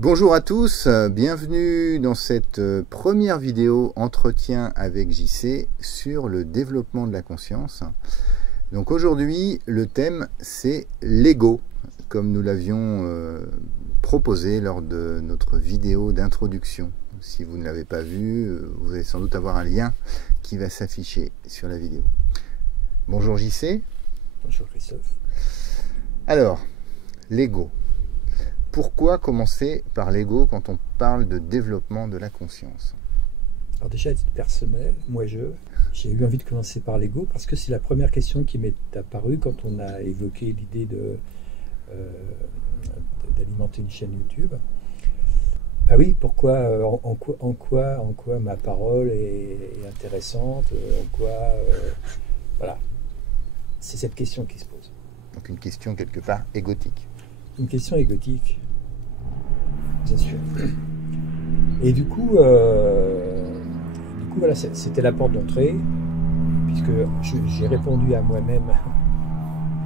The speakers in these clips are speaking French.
Bonjour à tous, bienvenue dans cette première vidéo entretien avec JC sur le développement de la conscience. Donc aujourd'hui, le thème c'est l'ego, comme nous l'avions proposé lors de notre vidéo d'introduction. Si vous ne l'avez pas vu, vous allez sans doute avoir un lien qui va s'afficher sur la vidéo. Bonjour JC. Bonjour Christophe. Alors, l'ego. Pourquoi commencer par l'ego quand on parle de développement de la conscience? Alors déjà, à titre personnel, j'ai eu envie de commencer par l'ego parce que c'est la première question qui m'est apparue quand on a évoqué l'idée d'alimenter une chaîne YouTube. Ah oui, pourquoi, en quoi ma parole est intéressante, voilà. C'est cette question qui se pose. Donc une question quelque part égotique. Une question égotique, bien sûr. Et du coup voilà, c'était la porte d'entrée, puisque j'ai répondu à moi-même.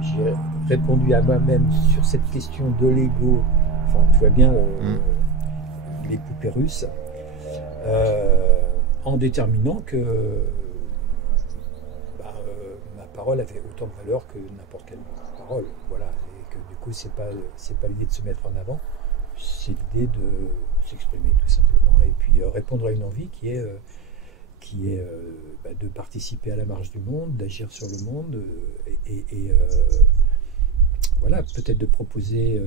J'ai répondu à moi-même sur cette question de l'ego. Enfin, tu vois bien les poupées russes, en déterminant que ma parole avait autant de valeur que n'importe quelle parole. Voilà. Du coup, c'est pas l'idée de se mettre en avant, c'est l'idée de s'exprimer tout simplement et puis répondre à une envie qui est de participer à la marche du monde, d'agir sur le monde voilà, peut-être de proposer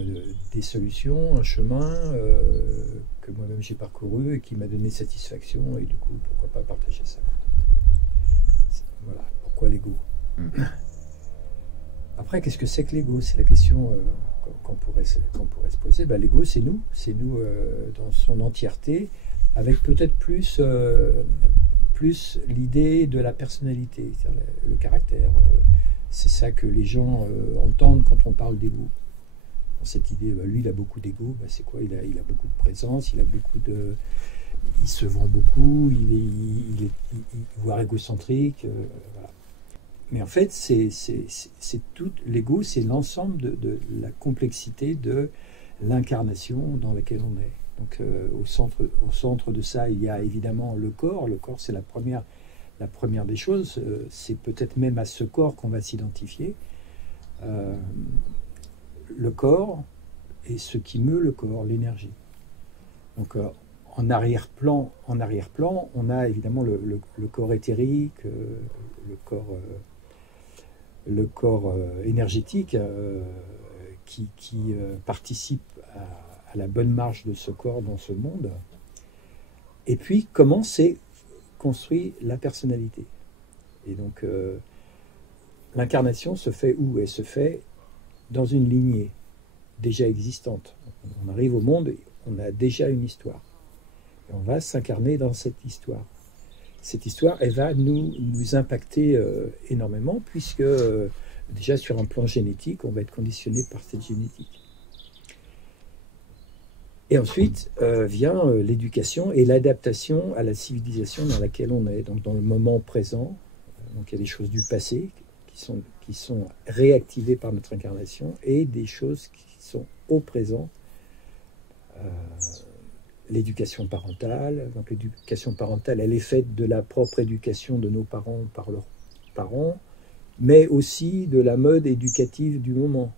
des solutions, un chemin que moi-même j'ai parcouru et qui m'a donné satisfaction, et du coup, pourquoi pas partager ça. Voilà, pourquoi l'ego. Après, qu'est-ce que c'est que l'ego? C'est la question qu'on pourrait se poser. L'ego, c'est nous dans son entièreté, avec peut-être plus l'idée de la personnalité, c'est-à-dire le caractère. C'est ça que les gens entendent quand on parle d'ego. Dans cette idée, lui, il a beaucoup d'ego. C'est quoi? Il a beaucoup de présence, il se vend beaucoup, il est voire égocentrique. Voilà. Mais en fait, c'est tout l'ego, c'est l'ensemble de la complexité de l'incarnation dans laquelle on est. Donc, au centre de ça, il y a évidemment le corps. Le corps, c'est la première des choses. C'est peut-être même à ce corps qu'on va s'identifier. Le corps et ce qui meut le corps, l'énergie. Donc, en arrière-plan, on a évidemment le corps éthérique, le corps énergétique qui participe à la bonne marche de ce corps dans ce monde. Et puis, comment s'est construit la personnalité. Et donc, l'incarnation se fait où? Elle se fait dans une lignée déjà existante. On arrive au monde, on a déjà une histoire. Et on va s'incarner dans cette histoire. Cette histoire, elle va nous impacter énormément, puisque déjà sur un plan génétique, on va être conditionné par cette génétique. Et ensuite vient l'éducation et l'adaptation à la civilisation dans laquelle on est, donc dans le moment présent. Donc il y a des choses du passé qui sont réactivées par notre incarnation et des choses qui sont au présent. L'éducation parentale. Donc l'éducation parentale, elle est faite de la propre éducation de nos parents par leurs parents, mais aussi de la mode éducative du moment.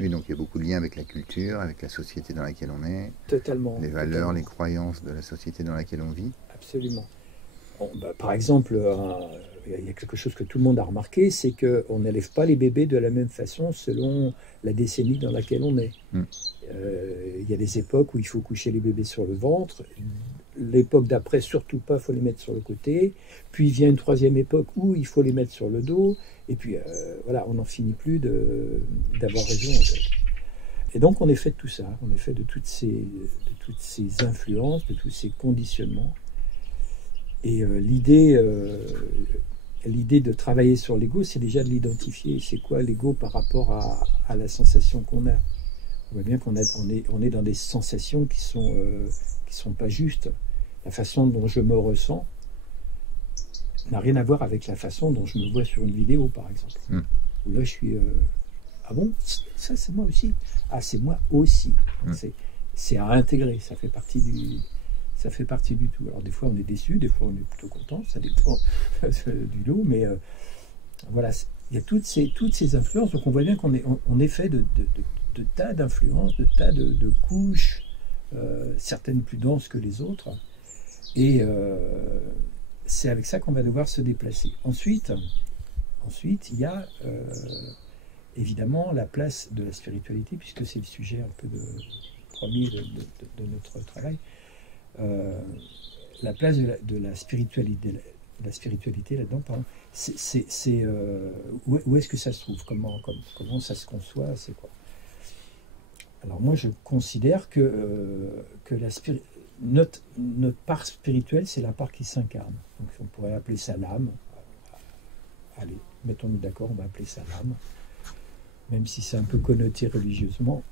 Oui, donc il y a beaucoup de liens avec la culture, avec la société dans laquelle on est. Totalement. Les valeurs, les croyances de la société dans laquelle on vit. Absolument. Bon, par exemple, il y a quelque chose que tout le monde a remarqué, c'est qu'on n'élève pas les bébés de la même façon selon la décennie dans laquelle on est. Il y a des époques où il faut coucher les bébés sur le ventre. L'époque d'après, surtout pas, il faut les mettre sur le côté. Puis vient une troisième époque où il faut les mettre sur le dos. Et puis voilà, on n'en finit plus d'avoir raison en fait. Et donc on est fait de tout ça, on est fait de toutes ces influences, de tous ces conditionnements. Et l'idée de travailler sur l'ego, c'est déjà de l'identifier. C'est quoi l'ego par rapport à la sensation qu'on a? On voit bien qu'on est dans des sensations qui sont pas justes. La façon dont je me ressens n'a rien à voir avec la façon dont je me vois sur une vidéo, par exemple. Où là, je suis... ah bon? Ça, c'est moi aussi? Ah, c'est moi aussi. c'est à intégrer, ça fait partie du tout. Alors des fois on est déçu, des fois on est plutôt content, ça dépend du lot, mais voilà, il y a toutes ces influences, donc on voit bien qu'on est fait de tas d'influences, de tas de couches, certaines plus denses que les autres, et c'est avec ça qu'on va devoir se déplacer. Ensuite il y a évidemment la place de la spiritualité, puisque c'est le sujet un peu premier de notre travail. La place de la spiritualité, là-dedans, pardon, où est-ce que ça se trouve, comment ça se conçoit, c'est quoi? Alors moi je considère que notre part spirituelle, c'est la part qui s'incarne. Donc on pourrait appeler ça l'âme. Allez, mettons-nous d'accord, on va appeler ça l'âme, même si c'est un peu connoté religieusement.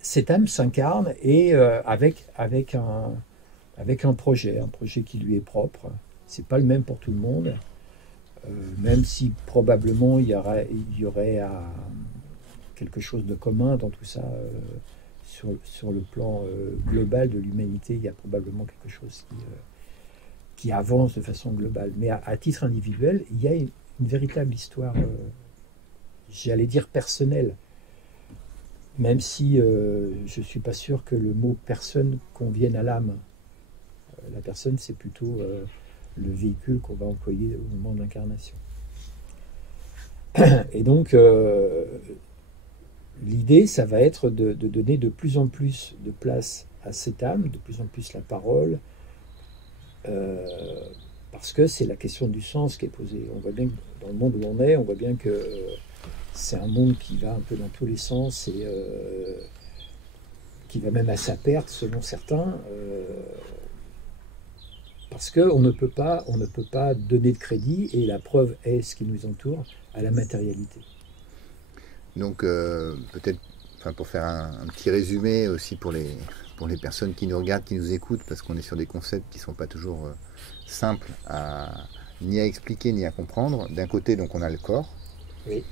Cette âme s'incarne et avec un projet qui lui est propre. C'est pas le même pour tout le monde, même si probablement il y aurait quelque chose de commun dans tout ça. Sur le plan global de l'humanité, il y a probablement quelque chose qui avance de façon globale. Mais à titre individuel, il y a une véritable histoire, j'allais dire personnelle, même si je ne suis pas sûr que le mot « personne » convienne à l'âme. La personne, c'est plutôt le véhicule qu'on va employer au moment de l'incarnation. Et donc, l'idée, ça va être de donner de plus en plus de place à cette âme, de plus en plus la parole, parce que c'est la question du sens qui est posée. On voit bien que dans le monde où on est, on voit bien que c'est un monde qui va un peu dans tous les sens et qui va même à sa perte selon certains, parce qu'on ne peut pas donner de crédit, et la preuve est ce qui nous entoure, à la matérialité. Donc peut-être, pour faire un petit résumé aussi pour les personnes qui nous regardent, qui nous écoutent, parce qu'on est sur des concepts qui ne sont pas toujours simples ni à expliquer ni à comprendre. D'un côté, donc, on a le corps. Oui.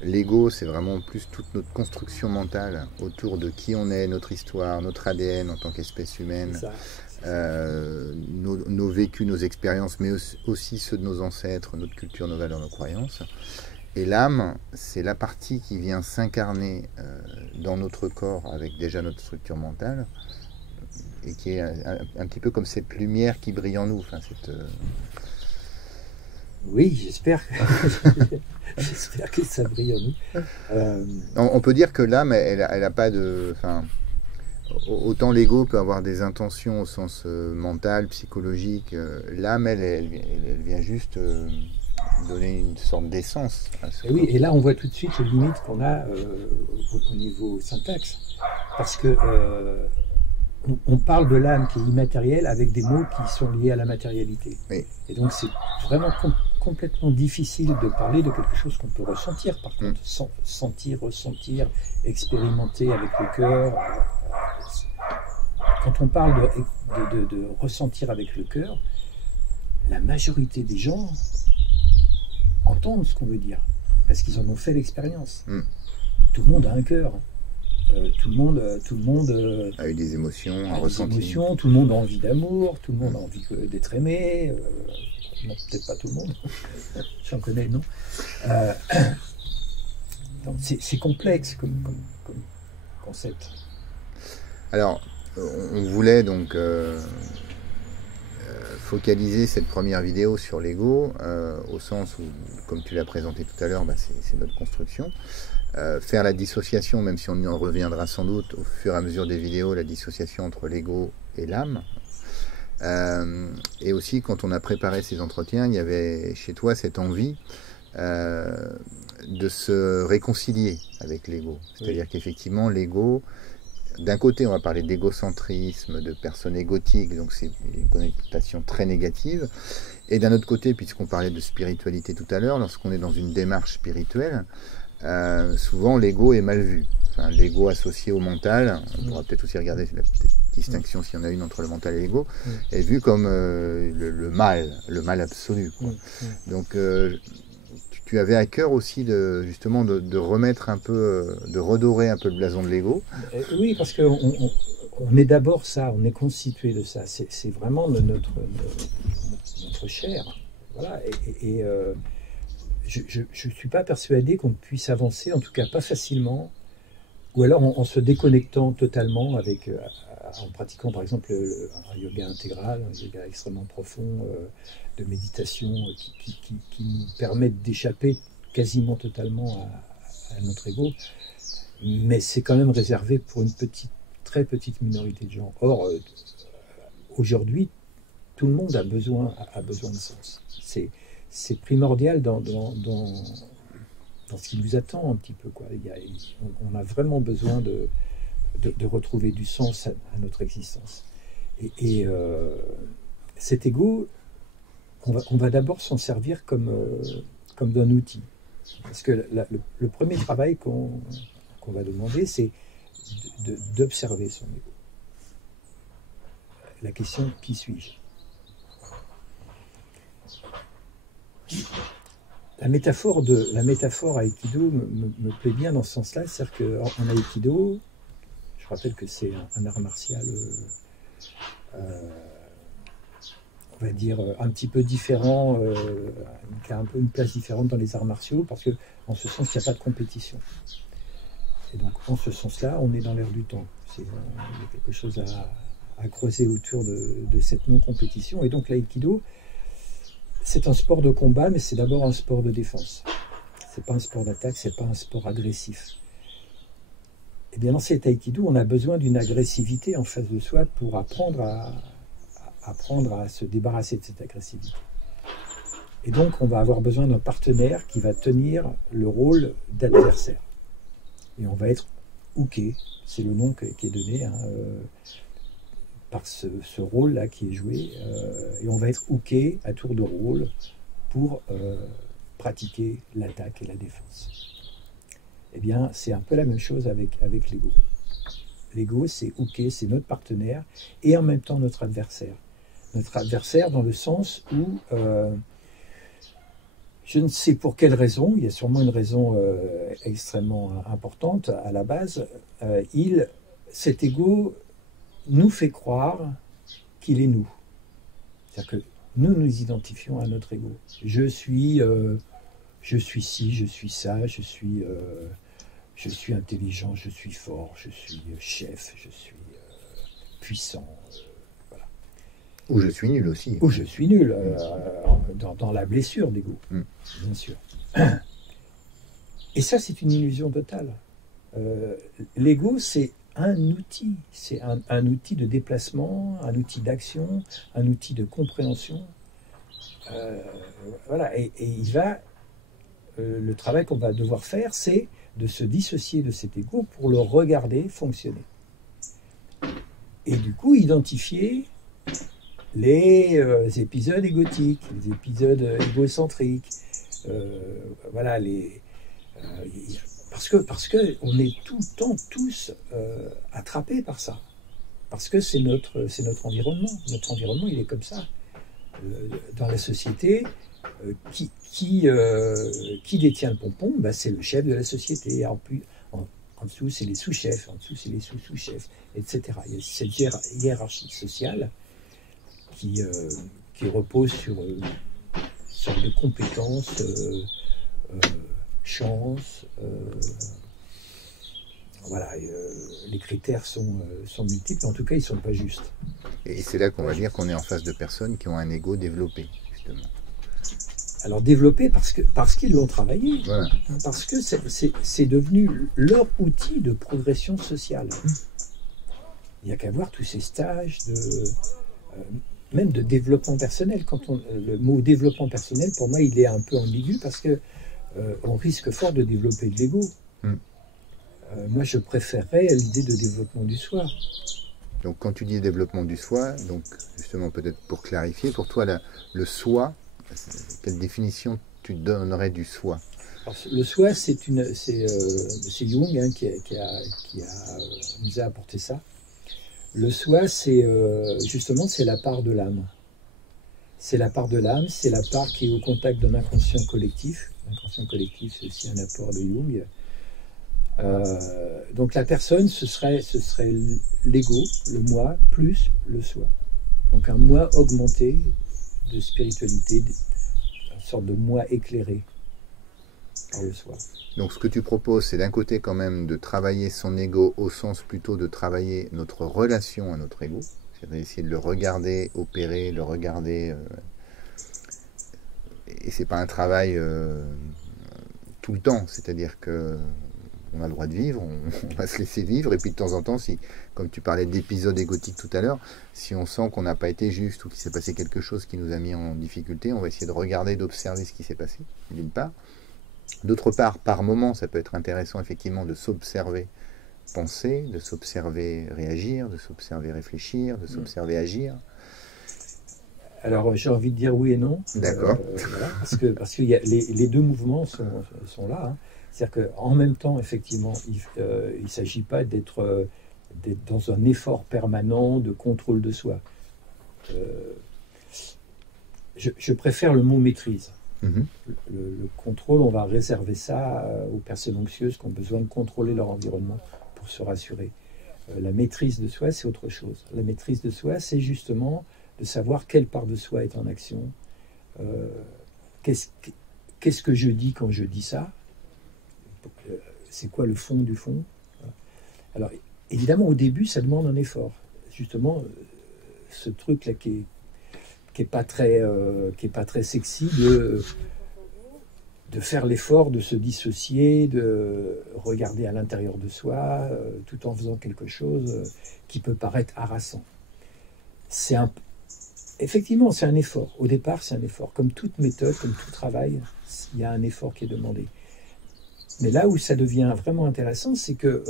L'ego, c'est vraiment plus toute notre construction mentale autour de qui on est, notre histoire, notre ADN en tant qu'espèce humaine, nos vécus, nos expériences, mais aussi ceux de nos ancêtres, notre culture, nos valeurs, nos croyances. Et l'âme, c'est la partie qui vient s'incarner dans notre corps avec déjà notre structure mentale, et qui est un petit peu comme cette lumière qui brille en nous. Oui, j'espère que ça brille en nous. On peut dire que l'âme, elle a pas de... autant l'ego peut avoir des intentions au sens mental, psychologique, l'âme, elle vient juste donner une sorte d'essence. Oui, et là on voit tout de suite les limites qu'on a au niveau syntaxe, parce que on parle de l'âme qui est immatérielle avec des mots qui sont liés à la matérialité. Oui. Et donc c'est vraiment complètement difficile de parler de quelque chose qu'on peut ressentir, par contre, sentir, ressentir, expérimenter avec le cœur. Quand on parle de ressentir avec le cœur, la majorité des gens entendent ce qu'on veut dire, parce qu'ils en ont fait l'expérience. Tout le monde a un cœur. Tout le monde a eu des émotions, a ressenti. Tout le monde a envie d'amour, tout le monde a envie d'être aimé. Non, peut-être pas tout le monde. J'en connais, non. C'est complexe comme concept. Alors, on voulait donc focaliser cette première vidéo sur l'ego, au sens où, comme tu l'as présenté tout à l'heure, c'est notre construction. Faire la dissociation, même si on y en reviendra sans doute au fur et à mesure des vidéos, la dissociation entre l'ego et l'âme. Et aussi, quand on a préparé ces entretiens, il y avait chez toi cette envie de se réconcilier avec l'ego. C'est-à-dire qu'effectivement, l'ego, d'un côté, on va parler d'égocentrisme, de personnes égotiques, donc c'est une connotation très négative. Et d'un autre côté, puisqu'on parlait de spiritualité tout à l'heure, lorsqu'on est dans une démarche spirituelle, souvent l'ego est mal vu. L'ego associé au mental, on pourra peut-être aussi regarder la petite distinction s'il y en a une entre le mental et l'ego, est vu comme le mal absolu, quoi. Donc tu avais à cœur aussi justement de remettre un peu, de redorer un peu le blason de Lego. Oui, parce qu'on on est d'abord ça, on est constitué de ça. C'est vraiment notre chair. Voilà. Je ne suis pas persuadé qu'on puisse avancer, en tout cas pas facilement, ou alors en se déconnectant totalement avec, en pratiquant par exemple un yoga intégral, un yoga extrêmement profond de méditation qui nous permettent d'échapper quasiment totalement à notre ego. Mais c'est quand même réservé pour une très petite minorité de gens. Or, aujourd'hui, tout le monde a besoin de sens. C'est primordial dans ce qui nous attend un petit peu, quoi. On a vraiment besoin de retrouver du sens à notre existence. Et cet ego, on va d'abord s'en servir comme d'un outil. Parce que le premier travail qu'on va demander, c'est d'observer son ego. La question, qui suis-je? La métaphore Aïkido me plaît bien dans ce sens-là, c'est-à-dire qu'en Aïkido, je rappelle que c'est un art martial, on va dire, un petit peu différent, qui a un peu une place différente dans les arts martiaux, parce que en ce sens, il n'y a pas de compétition. Et donc, en ce sens-là, on est dans l'air du temps. Il y a quelque chose à creuser autour de cette non-compétition. Et donc, l'aïkido, c'est un sport de combat, mais c'est d'abord un sport de défense. C'est pas un sport d'attaque, c'est pas un sport agressif. Et bien, dans cet aïkido, on a besoin d'une agressivité en face de soi pour apprendre à se débarrasser de cette agressivité. Et donc, on va avoir besoin d'un partenaire qui va tenir le rôle d'adversaire. Et on va être hooké, c'est le nom qui est donné par ce rôle-là qui est joué. Et on va être hooké à tour de rôle pour pratiquer l'attaque et la défense. Eh bien, c'est un peu la même chose avec l'ego. L'ego, c'est hooké, c'est notre partenaire et en même temps notre adversaire. Notre adversaire dans le sens où, je ne sais pour quelle raison, il y a sûrement une raison extrêmement importante à la base, cet ego nous fait croire qu'il est nous. C'est-à-dire que nous identifions à notre ego. Je suis ci, je suis ça, je suis intelligent, je suis fort, je suis chef, je suis puissant. Voilà. Ou je suis nul aussi. Ou je suis nul, dans la blessure d'ego, bien sûr. Et ça, c'est une illusion totale. L'ego, c'est un outil. C'est un outil de déplacement, un outil d'action, un outil de compréhension. Voilà. Et le travail qu'on va devoir faire, c'est de se dissocier de cet ego pour le regarder fonctionner. Et du coup, identifier les épisodes égotiques, les épisodes égocentriques, voilà, parce que on est tout le temps tous attrapés par ça, parce que c'est notre environnement. Notre environnement, il est comme ça. Dans la société, qui détient le pompon, ben, c'est le chef de la société. En dessous, c'est les sous-chefs, en dessous, c'est les sous-sous-chefs, etc. Il y a cette hiérarchie sociale qui repose sur une sorte de compétences, chance. Voilà, les critères sont multiples, mais en tout cas, ils ne sont pas justes. Et c'est là qu'on va dire qu'on est en face de personnes qui ont un ego développé, justement. Alors développé parce qu'ils l'ont travaillé, voilà. Parce que c'est devenu leur outil de progression sociale. Il n'y a qu'à voir tous ces stages même de développement personnel. Le mot développement personnel, pour moi, il est un peu ambigu parce que on risque fort de développer de l'ego. Moi, je préférerais l'idée de développement du soi. Donc, quand tu dis développement du soi, donc justement peut-être pour clarifier, pour toi, le soi, quelle définition tu donnerais du soi? Alors, le soi, c'est Jung qui nous a apporté ça. Le soi, c'est justement c'est la part de l'âme. C'est la part de l'âme, c'est la part qui est au contact d'un inconscient collectif. L'inconscient collectif, c'est aussi un apport de Jung. Donc la personne, ce serait l'ego, le moi, plus le soi. Donc un moi augmenté de spiritualité, une sorte de moi éclairé par le soi. Donc ce que tu proposes, c'est d'un côté quand même de travailler son ego au sens plutôt de travailler notre relation à notre ego, c'est-à-dire essayer de le regarder opérer, le regarder, et c'est pas un travail tout le temps, c'est-à-dire que on a le droit de vivre, on va se laisser vivre, et puis de temps en temps, si, comme tu parlais d'épisode égotique tout à l'heure, si on sent qu'on n'a pas été juste ou qu'il s'est passé quelque chose qui nous a mis en difficulté, on va essayer de regarder, d'observer ce qui s'est passé, d'une part. D'autre part, par moment, ça peut être intéressant effectivement de s'observer penser, de s'observer réagir, de s'observer réfléchir, de s'observer agir. Alors j'ai envie de dire oui et non. D'accord. Voilà, parce que les deux mouvements sont là. Hein. C'est-à-dire qu'en même temps, effectivement, il ne s'agit pas d'être dans un effort permanent de contrôle de soi. Je préfère le mot maîtrise. Mm-hmm. Le contrôle, on va réserver ça aux personnes anxieuses qui ont besoin de contrôler leur environnement pour se rassurer. La maîtrise de soi, c'est autre chose. La maîtrise de soi, c'est justement de savoir quelle part de soi est en action. Qu'est-ce que je dis quand je dis ça? C'est quoi le fond du fond? Alors, évidemment, au début, ça demande un effort. Justement, ce truc-là qui est pas très sexy de faire l'effort de se dissocier, de regarder à l'intérieur de soi, tout en faisant quelque chose qui peut paraître harassant. Effectivement, c'est un effort. Au départ, c'est un effort. Comme toute méthode, comme tout travail, il y a un effort qui est demandé. Mais là où ça devient vraiment intéressant, c'est que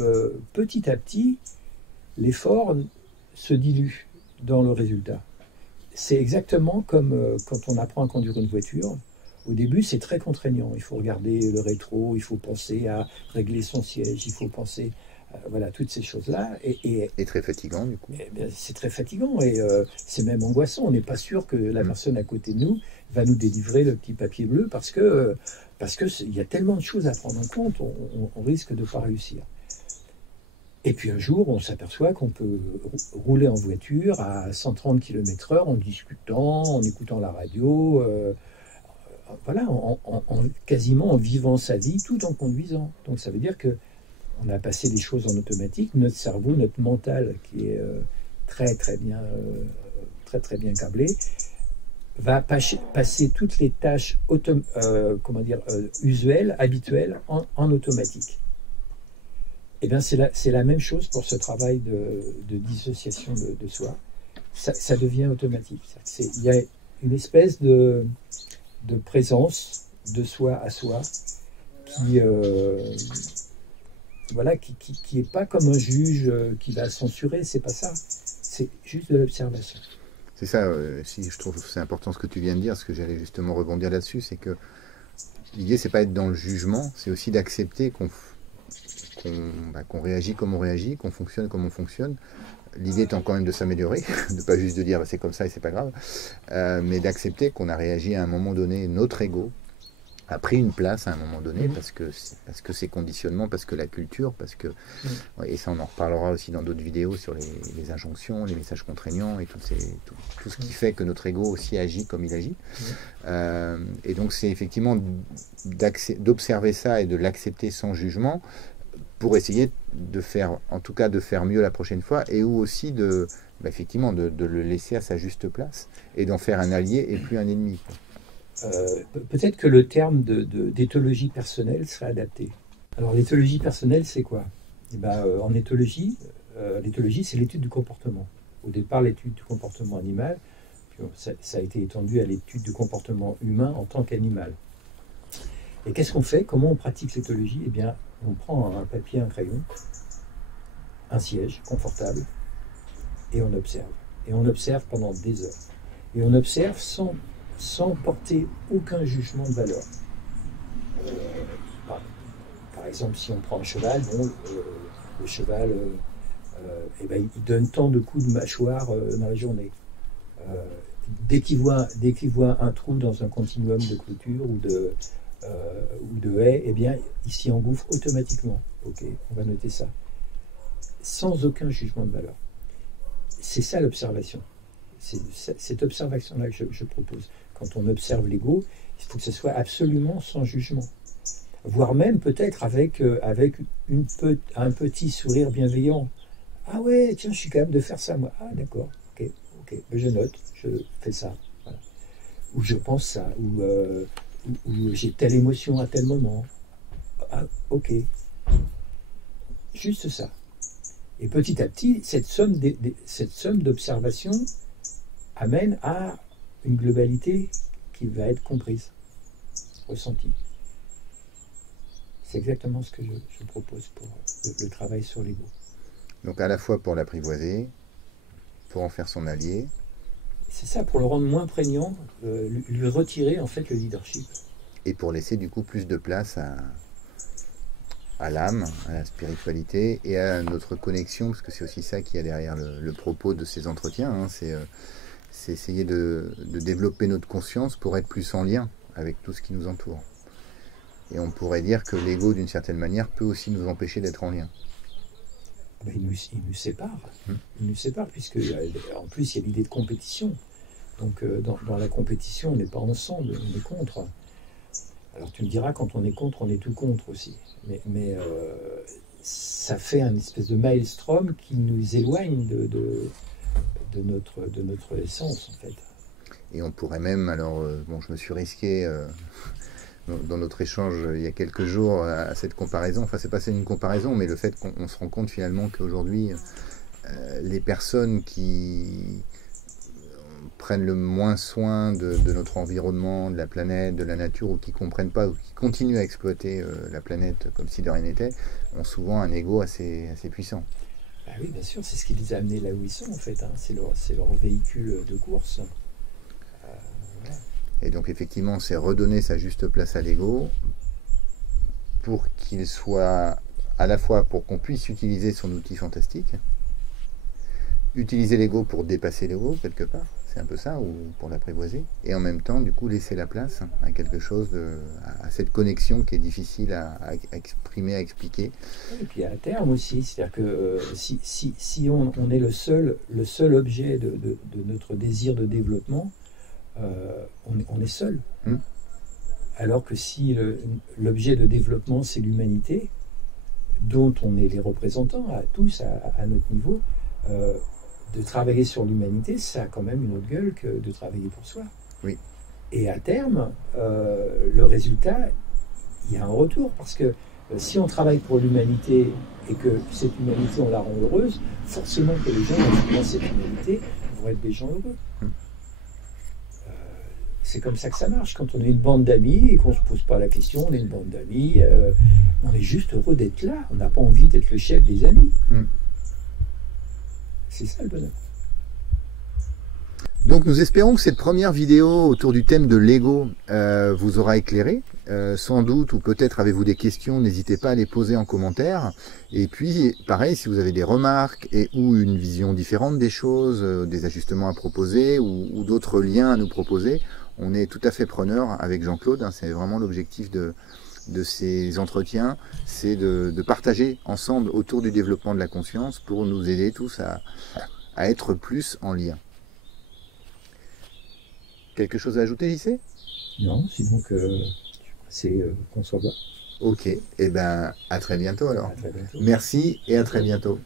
petit à petit, l'effort se dilue dans le résultat. C'est exactement comme quand on apprend à conduire une voiture. Au début, c'est très contraignant. Il faut regarder le rétro, il faut penser à régler son siège, il faut penser voilà, toutes ces choses-là. Et très fatigant, du coup. C'est très fatigant et c'est même angoissant. On n'est pas sûr que la personne à côté de nous va nous délivrer le petit papier bleu parce que il y a tellement de choses à prendre en compte, on risque de ne pas réussir. Et puis un jour, on s'aperçoit qu'on peut rouler en voiture à 130 km/h en discutant, en écoutant la radio, voilà, quasiment en vivant sa vie tout en conduisant. Donc ça veut dire qu'on a passé des choses en automatique. Notre cerveau, notre mental, qui est très très bien câblé, va passer toutes les tâches usuelles, habituelles, en automatique. Eh bien, c'est la même chose pour ce travail de dissociation de soi. Ça devient automatique. Il y a une espèce de présence de soi à soi qui est pas comme un juge qui va censurer, c'est pas ça. C'est juste de l'observation. C'est ça, si je trouve que c'est important ce que tu viens de dire, ce que j'allais justement rebondir là-dessus, c'est que l'idée, c'est pas être dans le jugement, c'est aussi d'accepter qu'on réagit comme on réagit, qu'on fonctionne comme on fonctionne. L'idée étant quand même de s'améliorer, de pas juste de dire c'est comme ça et c'est pas grave, mais d'accepter qu'on a réagi à un moment donné, notre ego a pris une place à un moment donné parce que c'est conditionnement, parce que la culture, parce que et ça on en reparlera aussi dans d'autres vidéos sur les injonctions, les messages contraignants et tout ce qui fait que notre ego aussi agit comme il agit. Et donc c'est effectivement d'observer ça et de l'accepter sans jugement pour essayer de faire, en tout cas de faire mieux la prochaine fois, et ou aussi effectivement de le laisser à sa juste place et d'en faire un allié et plus un ennemi. Peut-être que le terme d'éthologie personnelle serait adapté. Alors l'éthologie personnelle, c'est quoi? En éthologie, l'éthologie, c'est l'étude du comportement. Au départ, l'étude du comportement animal, puis ça a été étendu à l'étude du comportement humain en tant qu'animal. Et qu'est-ce qu'on fait? Comment on pratique l'éthologie? Eh bien, on prend un papier, un crayon, un siège confortable, et on observe. Et on observe pendant des heures. Et on observe sans porter aucun jugement de valeur. Par exemple, si on prend un cheval, le cheval, il donne tant de coups de mâchoire dans la journée. dès qu'il voit un trou dans un continuum de clôture ou de haie, eh bien, il s'y engouffre automatiquement. Ok, on va noter ça. Sans aucun jugement de valeur. C'est ça l'observation. C'est cette observation-là que je propose. Quand on observe l'ego, il faut que ce soit absolument sans jugement. Voire même peut-être avec un petit sourire bienveillant. Ah ouais, tiens, je suis capable de faire ça, moi. Ah d'accord, ok, je note, je fais ça. Voilà. Ou je pense ça, ou j'ai telle émotion à tel moment. Ah, ok. Juste ça. Et petit à petit, cette somme d'observations amène à une globalité qui va être comprise, ressentie. C'est exactement ce que je propose pour le travail sur l'ego. Donc à la fois pour l'apprivoiser, pour en faire son allié. C'est ça, pour le rendre moins prégnant, lui retirer en fait le leadership. Et pour laisser du coup plus de place à l'âme, à la spiritualité et à notre connexion, parce que c'est aussi ça qu'il y a derrière le propos de ces entretiens, hein, c'est essayer de développer notre conscience pour être plus en lien avec tout ce qui nous entoure. Et on pourrait dire que l'ego, d'une certaine manière, peut aussi nous empêcher d'être en lien. Ben, il nous sépare. Il nous sépare, puisque en plus il y a l'idée de compétition. Donc dans la compétition, on n'est pas ensemble, on est contre. Alors tu me diras, quand on est contre, on est tout contre aussi. Mais ça fait un espèce de maelstrom qui nous éloigne de notre essence, en fait. Et on pourrait même, alors, bon, je me suis risqué dans notre échange il y a quelques jours à cette comparaison. Enfin, c'est pas une comparaison, mais le fait qu'on se rend compte finalement qu'aujourd'hui, les personnes qui prennent le moins soin de notre environnement, de la planète, de la nature, ou qui comprennent pas, ou qui continuent à exploiter la planète comme si de rien n'était, ont souvent un ego assez puissant. Ah oui, bien sûr, c'est ce qui les a amenés là où ils sont, en fait. Hein. C'est leur véhicule de course. Voilà. Et donc, effectivement, c'est redonner sa juste place à l'ego pour qu'il soit à la fois pour qu'on puisse utiliser son outil fantastique, utiliser l'ego pour dépasser l'ego, quelque part, c'est un peu ça, ou pour l'apprivoiser, et en même temps, du coup, laisser la place à quelque chose, à cette connexion qui est difficile à exprimer, à expliquer. Et puis à terme aussi, c'est-à-dire que si on est le seul objet de notre désir de développement, on est seul. Alors que si l'objet de développement, c'est l'humanité, dont on est les représentants, à tous, à notre niveau, de travailler sur l'humanité, ça a quand même une autre gueule que de travailler pour soi. Oui. Et à terme, le résultat, il y a un retour, parce que si on travaille pour l'humanité et que cette humanité, on la rend heureuse, forcément que les gens dans cette humanité vont être des gens heureux. C'est comme ça que ça marche. Quand on est une bande d'amis et qu'on ne se pose pas la question, on est une bande d'amis, on est juste heureux d'être là. On n'a pas envie d'être le chef des amis. C'est ça le bonheur. Donc nous espérons que cette première vidéo autour du thème de l'ego vous aura éclairé. Sans doute, ou peut-être avez-vous des questions, n'hésitez pas à les poser en commentaire. Et puis, pareil, si vous avez des remarques ou une vision différente des choses, des ajustements à proposer ou d'autres liens à nous proposer, on est tout à fait preneur avec Jean-Claude. Hein, c'est vraiment l'objectif de ces entretiens, c'est de partager ensemble autour du développement de la conscience pour nous aider tous à être plus en lien. Quelque chose à ajouter, JC? Non, sinon c'est qu'on se revoit. Ok, et ben à très bientôt alors. À très bientôt. Merci et à très bientôt.